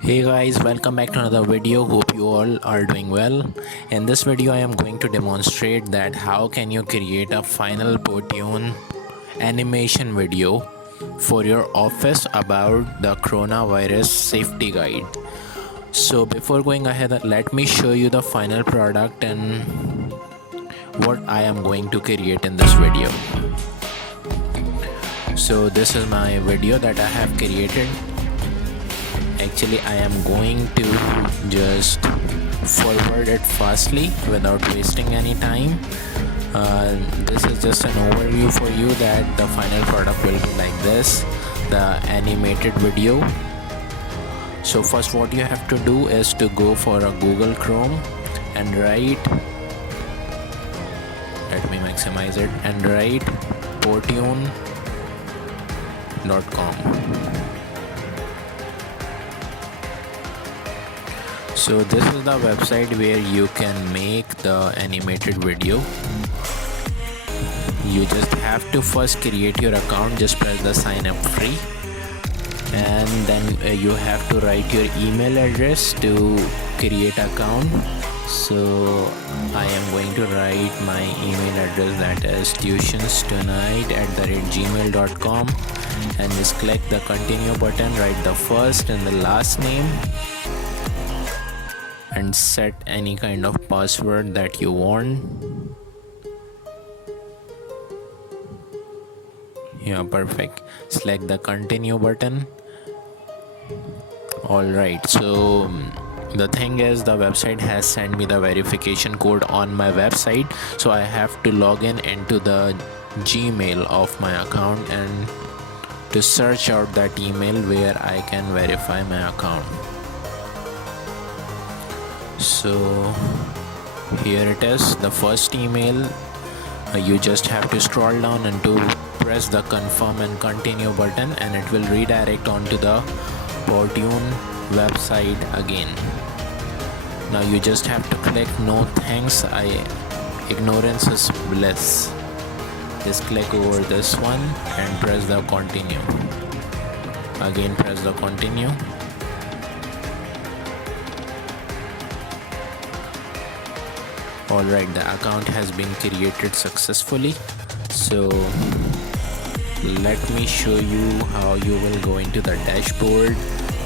Hey guys, welcome back to another video. Hope you all are doing well. In this video I am going to demonstrate that how can you create a final PowToon animation video for your office about the coronavirus safety guide. So before going ahead, let me show you the final product and what I am going to create in this video. So this is my video that I have created. Actually I am going to just forward it fastly without wasting any time. This is just an overview for you that the final product will be like this, the animated video. So first what you have to do is to go for a Google Chrome and write, let me maximize it, and write PowToon.com. So this is the website where you can make the animated video. You just have to first create your account, just press the sign up free, and then you have to write your email address to create account. So I am going to write my email address, that is tutionstonight@gmail.com, and just click the continue button, write the first and the last name and set any kind of password that you want. Yeah, perfect. Select the continue button. Alright, so the thing is, the website has sent me the verification code on my website, so I have to log in into the Gmail of my account and to search out that email where I can verify my account. So here it is, the first email. You just have to scroll down and to press the confirm and continue button, and it will redirect onto the PowToon website again. Now you just have to click no thanks, ignorance is bliss. Just click over this one and press the continue. Again press the continue. Alright, the account has been created successfully. So let me show you how you will go into the dashboard.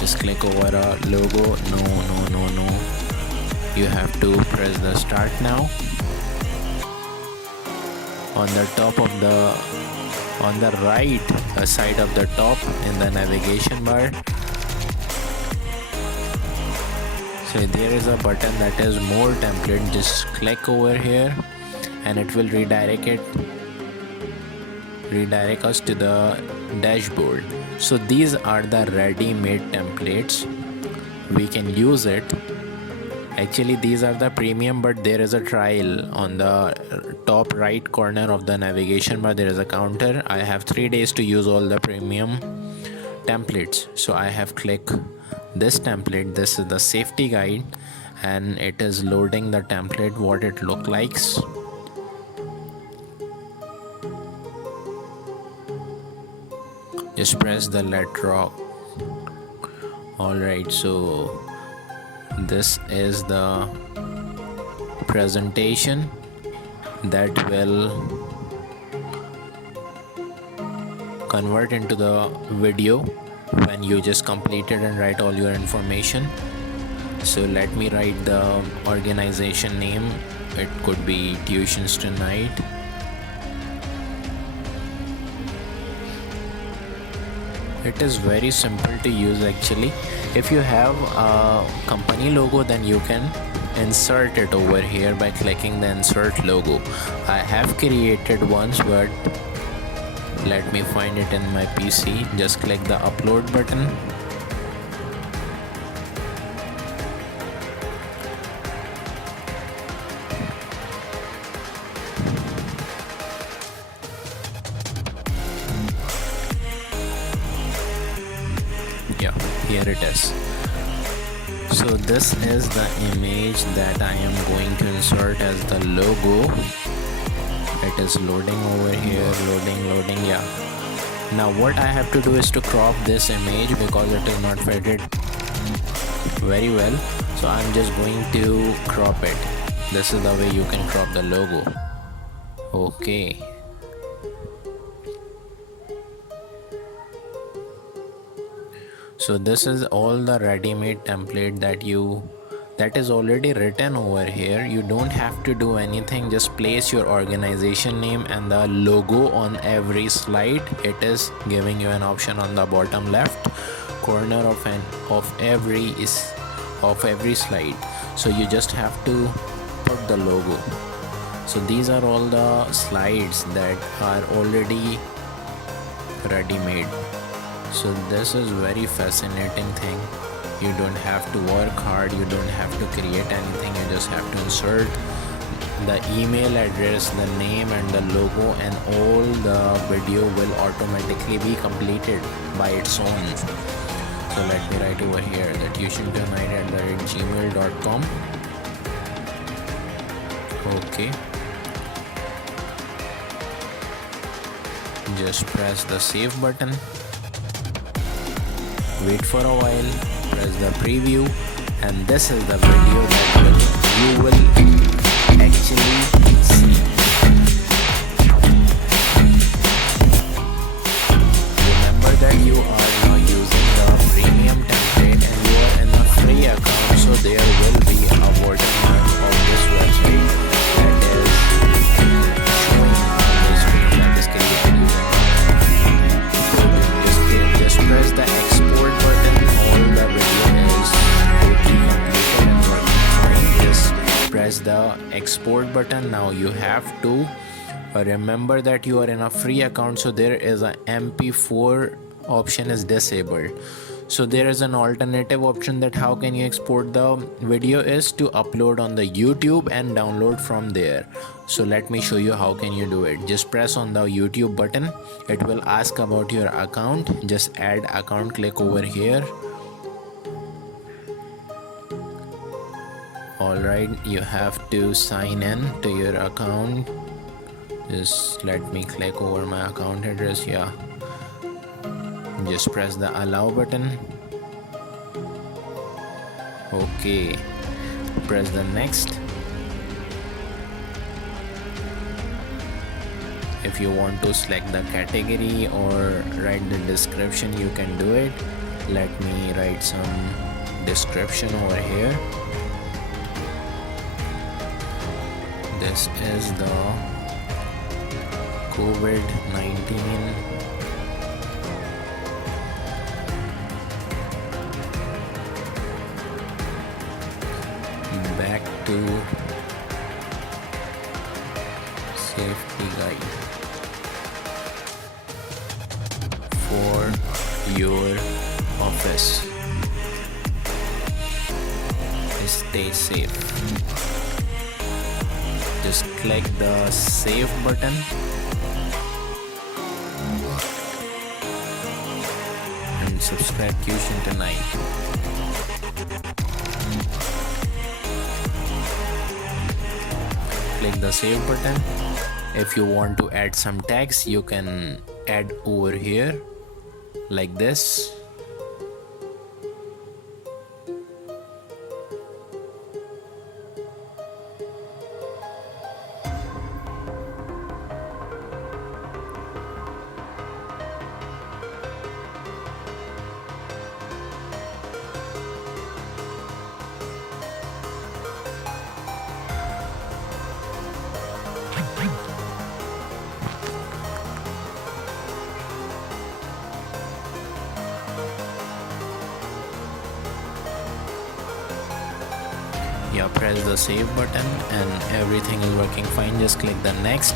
Just click over a logo. No. You have to press the start now. On the top of on the right side of the top in the navigation bar, so there is a button that is more template. Just click over here and it will redirect us to the dashboard. So these are the ready-made templates. We can use it. Actually these are the premium, but there is a trial on the top right corner of the navigation bar. There is a counter. I have 3 days to use all the premium templates, so I have clicked this template. This is the safety guide and it is loading the template what it look likes. Just press the let rock. Alright, so this is the presentation that will convert into the video when you just complete it and write all your information. So let me write the organization name. It could be Tuitions Tonight. It is very simple to use actually. If you have a company logo, then you can insert it over here by clicking the insert logo. I have created once, but let me find it in my PC. Just click the upload button. Yeah, here it is. So this is the image that I am going to insert as the logo. It is loading over here, loading. Yeah, Now what I have to do is to crop this image because it is not fitted very well. So I'm just going to crop it. This is the way you can crop the logo. Okay. So this is all the ready-made template that is already written over here. You don't have to do anything, just place your organization name and the logo on every slide. It is giving you an option on the bottom left corner of every slide. So you just have to put the logo. So these are all the slides that are already ready-made. So this is very fascinating thing. You don't have to work hard, you don't have to create anything, you just have to insert the email address, the name and the logo, and all the video will automatically be completed by its own. So let me write over here that tuitiontonight@gmail.com. Okay. Just press the save button. Wait for a while, press the preview, and this is the video that you will actually see. Remember that you are now using the premium template and you are in a free account, so there will be a watermark of this website that is showing on the screen that is created using just press the export button. All the video is totally completed and working fine. Just press the export button. Now you have to remember that you are in a free account, so there is a MP4 option is disabled. So there is an alternative option that how can you export the video is to upload on the YouTube and download from there. So let me show you how can you do it. Just press on the YouTube button. It will ask about your account. Just add account, click over here. Alright, you have to sign in to your account. Just let me click over my account address. Yeah, just press the allow button. Okay, press the next. If you want to select the category or write the description, you can do it. Let me write some description over here. This is the COVID-19 back to safety guide for your office. Stay safe. Just click the save button. And subscribe Tuition Tonight. Click the save button. If you want to add some tags, you can add over here like this. Yeah, press the save button and everything is working fine. Just click the next.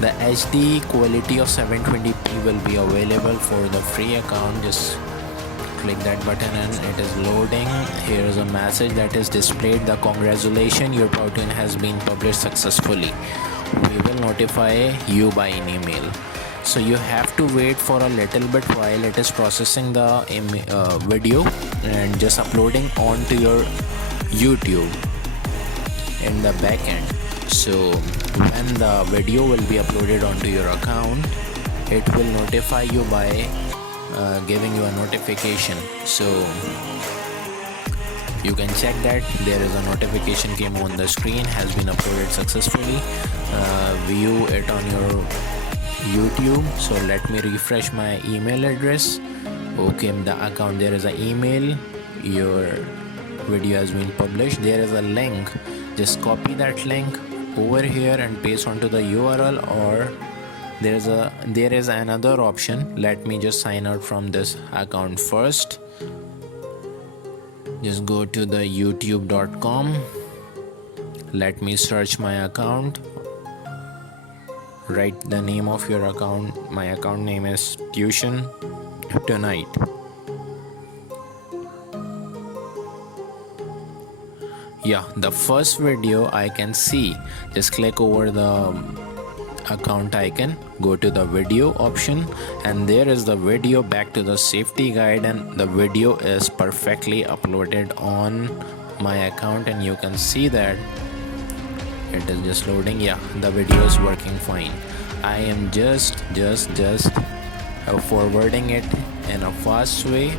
The HD quality of 720p will be available for the free account. Just click that button and it is loading. Here is a message that is displayed. The congratulations, your PowToon has been published successfully. We will notify you by an email. So you have to wait for a little bit while it is processing the video and just uploading onto your YouTube in the back end. So when the video will be uploaded onto your account, it will notify you by giving you a notification. So You can check that there is a notification came on the screen, has been uploaded successfully. View it on your YouTube. So let me refresh my email address. Okay, the account, there is an email, your video has been published. There is a link, just copy that link over here and paste onto the URL, or there is another option. Let me just sign out from this account first. Just go to the youtube.com. Let me search my account. Write the name of your account. My account name is Tuition Tonight. Yeah, the first video I can see. Just click over the account icon, go to the video option, and there is the video back to the safety guide, and the video is perfectly uploaded on my account, and you can see that it is just loading. Yeah, the video is working fine. I am just forwarding it in a fast way.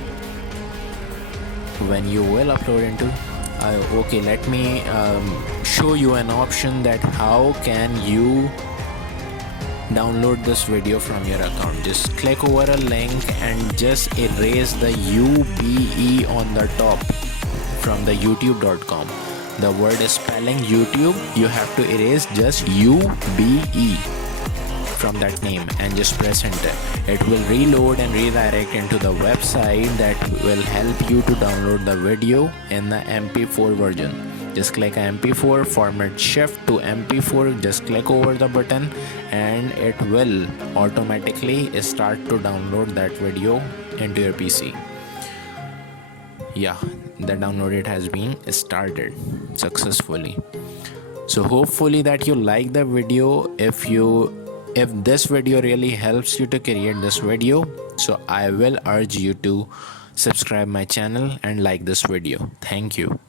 When you will upload into okay, let me show you an option that how can you download this video from your account. Just click over a link and just erase the UBE on the top from the youtube.com. The word is spelling YouTube. You have to erase just UBE from that name and just press enter. It will reload and redirect into the website that will help you to download the video in the MP4 version. Just click MP4, format shift to MP4, just click over the button and it will automatically start to download that video into your PC. Yeah, the download it has been started successfully. So hopefully that you like the video. If this video really helps you to create this video, so I will urge you to subscribe my channel and like this video. Thank you.